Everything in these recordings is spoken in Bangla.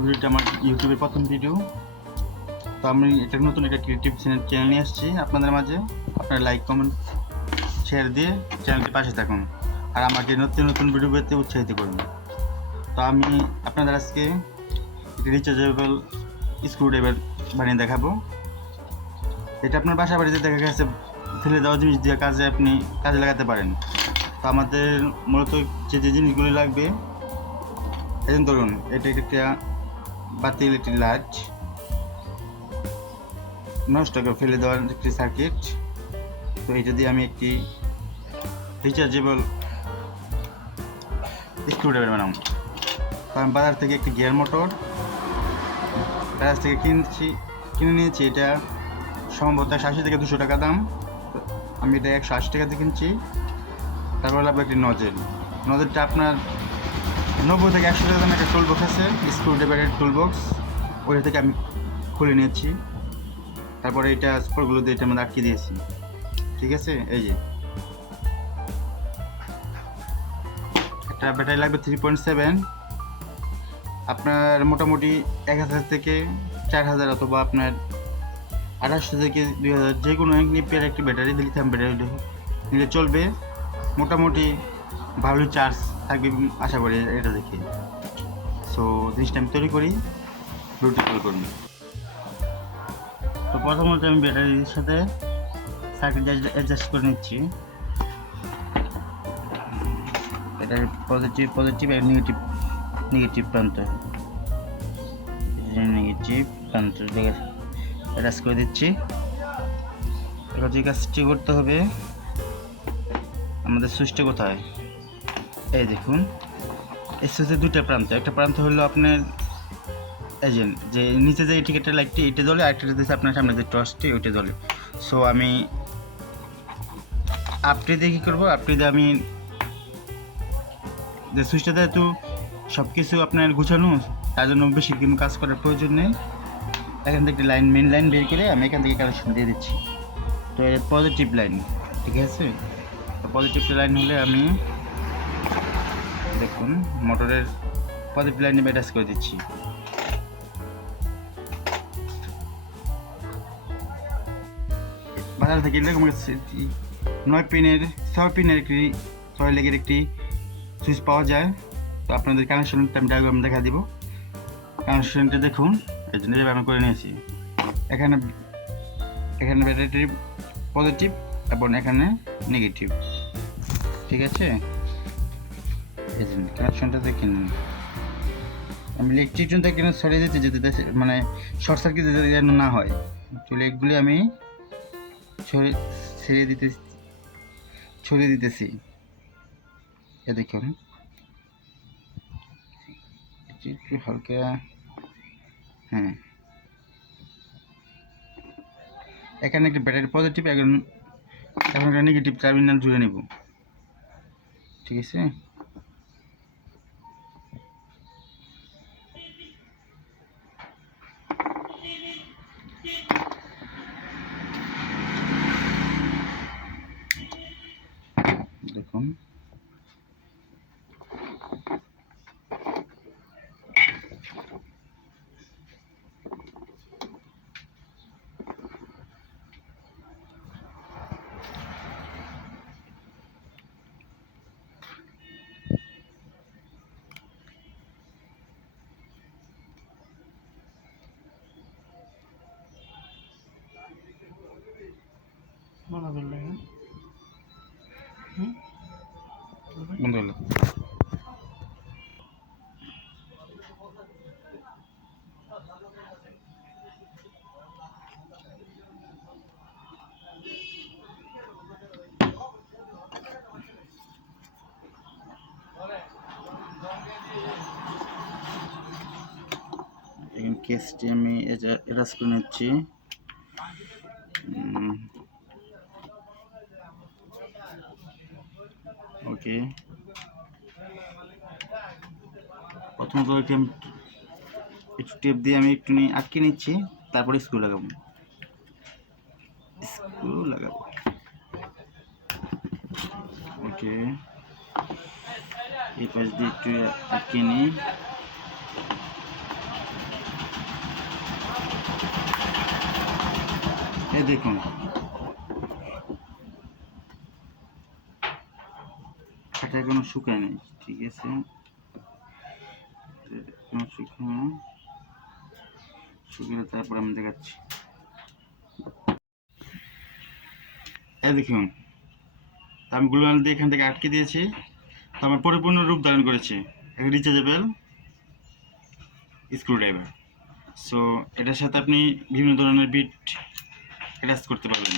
এই ভিডিওটা আমার ইউটিউবের প্রথম ভিডিও। তো আমি এটা নতুন একটা ক্রিয়েটিভ চ্যানেল নিয়ে আসছি আপনাদের মাঝে। আপনারা লাইক কমেন্ট শেয়ার দিয়ে চ্যানেলটির পাশে থাকুন আর আমাকে নতুন নতুন ভিডিও পেতে উৎসাহিত করুন। তো আমি আপনাদের আজকে রিচার্জেবল স্ক্রুড্রাইভার বানিয়ে দেখাবো। এটা আপনার বাসা বাড়িতে দেখা গেছে ফেলে দেওয়া জিনিস দিয়ে আপনি কাজে লাগাতে পারেন। তো আমাদের মূলত যে জিনিসগুলি লাগবে, এখন ধরুন এটা একটা বাতিল, একটি লাইট, নষ্ট করে ফেলে দেওয়ার একটি সার্কিট। তো এটা দিয়ে আমি একটি রিচার্জেবল স্ক্রুড্রাইভার বানাবো। কারণ বাজার থেকে একটি গিয়ার মোটর বাজার থেকে কিনে নিয়েছি। এটা সম্ভবত 80 থেকে 200 টাকা দাম। আমি এটা 180 টাকা দিয়ে কিনছি। তারপর লাগবে একটি নজেলটা আপনার 90 থেকে 100 টাকা দামের একটা টুল বক্স আছে, স্ক্রুড্রাইভারের টুল বক্স, ওইটা থেকে আমি খুলে নিয়েছি। তারপরে এটা স্ক্রুগুলো দিয়ে এটার মধ্যে আটকে দিয়েছি। ঠিক আছে, এই যে একটা ব্যাটারি লাগবে 3.7। আপনার মোটামুটি 1000 থেকে 4000 অথবা আপনার 2800 থেকে 2000 যে কোনো নিপিয়ার একটি ব্যাটারি দিলে ব্যাটারি নিলে চলবে। মোটামুটি ভালোই চার্জ থাকবে আশা করি এটা দেখে। সো জিনিসটা আমি তৈরি করি, বিউটিফুল করুন। তো প্রথমত আমি ব্যাটারির সাথে সার্কিট অ্যাডজাস্ট করে নিচ্ছি। এটার পজিটিভ আর নেগেটিভ প্রান্ত অ্যাডজাস্ট করে দিচ্ছি। এবার যে কাজটি করতে হবে, আমাদের সুইচটা কোথায়, এই দেখুন এই সুইচের দুইটা প্রান্ত। একটা প্রান্ত হলো আপনার এজেন্ট, যে নিচে যে টিকেটের লাইটটি এটা জ্বলে, আরেকটা দিচ্ছে আপনার সামনে যে টর্চটি ওইটা জ্বলে। সো আমি আপনি দিয়ে কী করবো, আপনি দিয়ে আমি যে সুইচটাতে একটু সব কিছু আপনার গুছানো, তার জন্য বেশি কোনো কাজ করার প্রয়োজন নেই। এখান থেকে মেন লাইন বের করে আমি এখান থেকে কানেকশন দিয়ে দিচ্ছি। তো এর পজিটিভ লাইন, ঠিক আছে। তো পজিটিভ লাইন হলে আমি দেখুন মোটরের পজিটিভ লাইনে অ্যাটাচ করে দিচ্ছি। বাজার থেকে এরকম 6 পিনের একটি 6 লেগের একটি সুইচ পাওয়া যায়। তো আপনাদের কানেকশনটা আমি ডায়াগ্রাম দেখা দিব। কানেকশনটা দেখুন, এই জন্য আমি করে নিয়েছি। এখানে ব্যাটারি পজিটিভ এবং এখানে নেগেটিভ, ঠিক আছে। এই জন্য কানেকশনটা দেখে নিন। আমি ইলেকট্রিক থেকে সরিয়ে দিতে যেতে মানে শর্ট সার্কিট যেন না হয়, চলে এগুলি আমি ছড়িয়ে দিতেছি। এ দেখুন একটু হালকা, হ্যাঁ। এখানে একটি ব্যাটারি পজিটিভ, এখন একটা নেগেটিভ টার্মিনাল জুড়ে নেব, ঠিক আছে। দেখুন বন্ধ হলো। কেসটি আমি এরাস করে নিচ্ছি। ওকে, প্রথমত আমি একটু টেপ দিয়ে আমি একটু আটকে নিচ্ছি, তারপরে স্ক্রু লাগাবো। ওকে, এই পাশ দিয়ে একটু আটকে নিই। এই দেখুন এটা এখনো শুকায় নেই, ঠিক আছে, শুকিয়ে তারপর আমি দেখাচ্ছি। এই দেখুন আমি গ্লুগান দিয়ে এখান থেকে আটকে দিয়েছি, তো আমার পরিপূর্ণ রূপ ধারণ করেছে রিচার্জেবল স্ক্রুড্রাইভার। সো এটার সাথে আপনি বিভিন্ন ধরনের বিট অ্যাটাচ করতে পারবেন।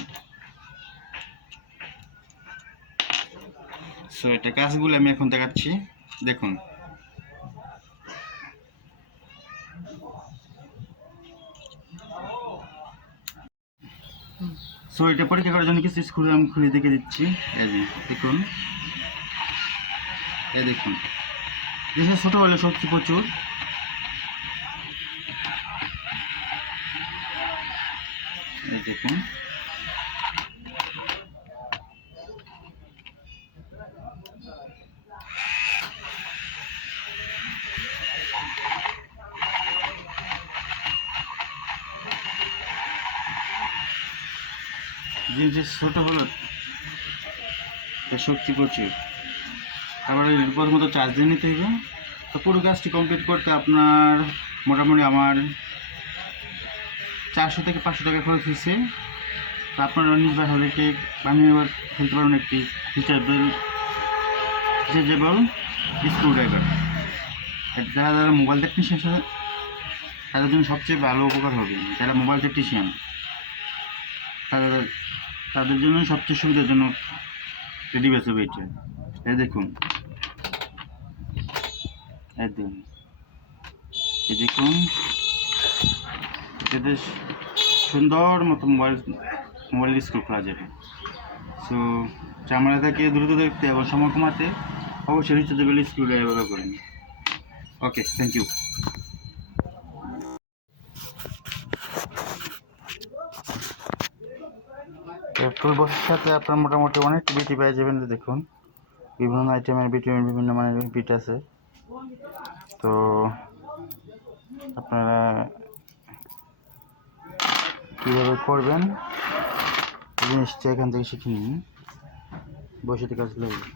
সো এটা কাজগুলো আমি এখন দেখাচ্ছি, দেখুন। সো এটা পরীক্ষা করার জন্য কিছু স্ক্রু আমি খুলে দেখে দিচ্ছি। এই যে দেখুন, এই দেখুন জিনিসটা ছোটো হলে শক্তি প্রচুর। এই দেখুন জিনিসটা ছোটো হলো শক্তি প্রচুর। তারপরে প্রথমত চার্জ দিয়ে নিতে হবে। তো পুরো কাজটি কমপ্লিট করতে আপনার মোটামুটি আমার 400 থেকে 500 টাকা খরচ হয়েছে। তো আপনারা নির্ভর হলে বানিয়ে ফেলতে পারবেন একটি রিচার্জেবল স্ক্রুড্রাইভার। যারা যারা মোবাইল টেকনিশিয়ান তাদের জন্য সবচেয়ে ভালো উপকার হবে। যারা মোবাইল টেকনিশিয়ান তাদের জন্য সবচেয়ে সুবিধাজনক ডিভাইস হবে এটা। এই দেখুন, এই দেখুন, এই দেখুন এটাতে সুন্দর মতো মোবাইল স্ক্রু খোলা যাবে। সো ক্যামেরা থেকে দ্রুত দেখতে এবং সময় কমাতে অবশ্যই রিচার্জেবল স্ক্রুড্রাইভার ব্যবহার করেন। ওকে, থ্যাংক ইউ। টুল বক্সের সাথে আপনার মোটামুটি অনেক বিটি পেয়ে যাবেন। দেখুন বিভিন্ন আইটেমের বিটি, বিভিন্ন মানের বিট আছে। তো আপনারা কীভাবে করবেন জিনিসটা এখান থেকে শিখে নিন, বসে কাজ লাগবে।